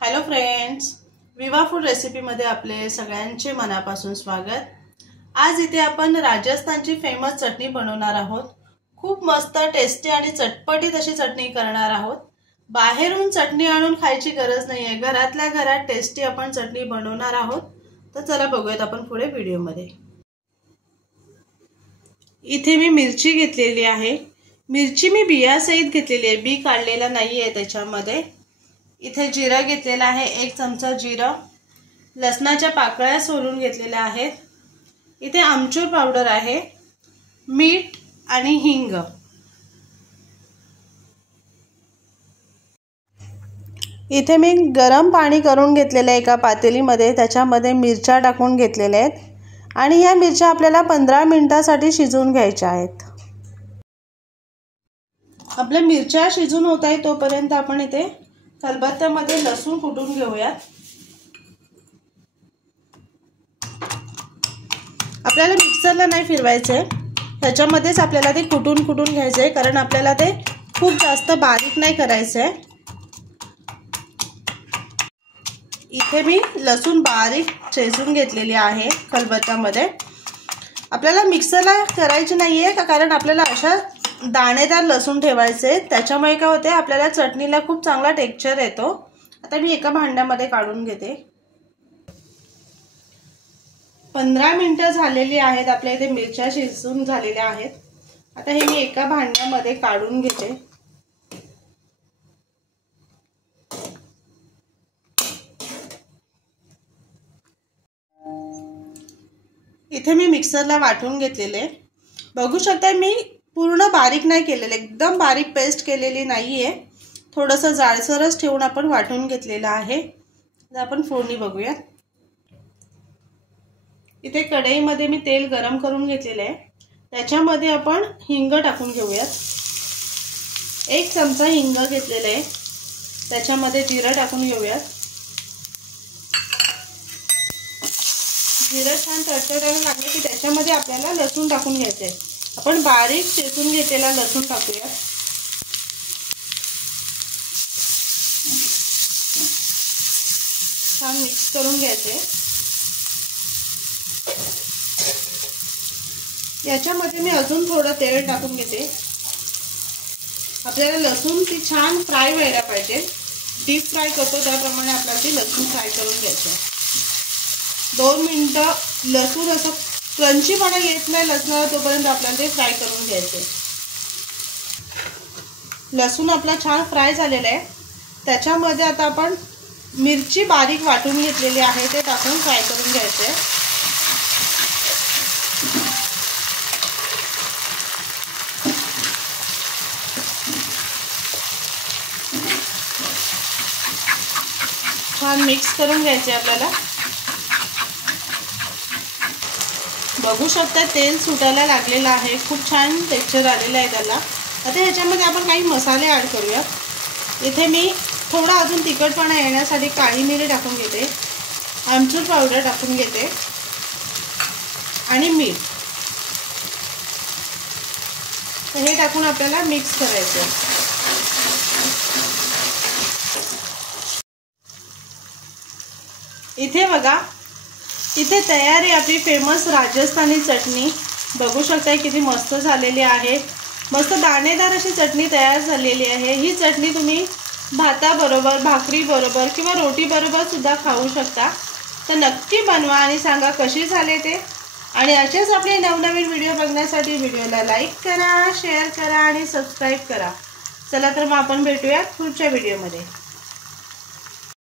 Hello friends, विवा food रेसिपीमध्ये आपले सगळ्यांचे मनापासून स्वागत। आज इथे आपण राजस्थानची फेमस चटणी बनवणार आहोत। खूप मस्त टेस्टी आणि चटपटीत अशी चटणी करणार आहोत। बाहेरून चटणी आणून खायची गरज नाहीये, घरातल्या घरात टेस्टी आपण चटणी बनवणार आहोत। तर चला बघूयात आपण पुढे व्हिडिओमध्ये। इथे मी मिरची घेतलेली आहे। मिरची मी बियासहित घेतलेली आहे, बी काढलेला नाहीये त्याच्यामध्ये। इथे जिरा घेतलेला आहे, 1 चमचा जिरा। लसणाच्या पाकळ्या सोलून घेतलेल्या आहेत। इथे आमचूर पावडर आहे, मीठ आणि हिंग। इथे मी गरम पाणी करून घेतलेले एका पातेलीमध्ये, त्याच्यामध्ये मिरच्या टाकून घेतलेल्या आहेत आणि या मिरच्या आपल्याला 15 मिनिटांसाठी शिजवून घ्यायच्या आहेत। आपल्या मिरच्या शिजून होत आहे तोपर्यंत आपण इथे खलबत्त्यामध्ये लसूण कुटून घेऊयात। आपल्याला मिक्सरला नाही फिरवायचे, त्याच्यामध्येच आपल्याला ते कुटून घ्यायचे, कारण आपल्याला ते खूप जास्त बारीक नाही करायचे। इथे मी लसूण बारीक चेचून घेतलेली आहे खलबत्त्यामध्ये। आपल्याला मिक्सरला करायची नाहीये, कारण आपल्याला अशा दाणेदार लसूण ठेवायचे, त्याच्यामुळे काय होते आपल्याला चटणीला खूप चांगला टेक्स्चर येतो। आता मी एका भांड्यामध्ये काढून घेते। 15 मिनिटं झालेली आहेत, आपल्या इथे मिरच्या शिजून झालेल्या आहेत। आता हे मी एका भांड्यामध्ये काढून घेते। इथे मी मिक्सरला वाटून घेतलेले, बघू शकता मी पूर्ण बारीक नाही केलेले, एकदम बारीक पेस्ट केलेली नाहीये, थोडंसं जाडसरच ठेवून आपण वाटून घेतलेलं आहे। आता आपण फोडणी बघूया। इथे कढईमध्ये मी तेल गरम करून घेतलेले आहे, त्याच्यामध्ये आपण हिंग टाकून घेऊयात। 1 चमचा हिंग घेतलेले आहे, त्याच्यामध्ये जिरं टाकून घेऊयात। जिरं छान तडतडायला लागले की त्याच्यामध्ये आपल्याला लसूण टाकून घ्यायचे आहे। आपण बारीक चेचून घेतलेला लसूण टाकूया। छान मिक्स करून घ्यायचे। याच्यामध्ये मी अजून थोडं तेल टाकून घेते। आपल्याला लसूण ती छान फ्राय व्हायला पाहिजे, डीप फ्राय करतो त्याप्रमाणे आपल्याला ती लसूण फ्राय करून घ्यायची। 2 मिनिटं लसूण असं क्रंचीपणा येत नाही लसणाला तोपर्यंत आपल्याला ते फ्राय करून घ्यायचे। लसूण आपला छान फ्राय झालेला आहे, त्याच्यामध्ये आता आपण मिरची बारीक वाटून घेतलेली आहे ते टाकून फ्राय करून घ्यायचे। छान मिक्स करून घ्यायचे आपल्याला। बघू शकता तेल सुटायला लागलेलं आहे, खूप छान टेक्स्चर आलेलं आहे त्याला। आता ह्याच्यामध्ये आपण काही मसाले ॲड करूया। इथे मी थोडा अजून तिखटपणा येण्यासाठी काळी मिरी टाकून घेते, आमचूर पावडर टाकून घेते आणि मीठ। तर हे टाकून आपल्याला मिक्स करायचं। इथे बघा, इथे तयार आहे आपली फेमस राजस्थानी चटणी। बघू शकता किती मस्त झालेली आहे, मस्त दाणेदार अशी चटणी तयार झालेली आहे। ही चटणी तुम्ही भाताबरोबर, भाकरीबरोबर किंवा रोटीबरोबर सुद्धा खाऊ शकता। तर नक्की बनवा आणि सांगा कशी झाले ते। आणि असेच आपले नवनवीन व्हिडिओ बघण्यासाठी व्हिडिओला लाईक करा, शेअर करा आणि सबस्क्राईब करा। चला तर मग आपण भेटूया पुढच्या व्हिडिओमध्ये।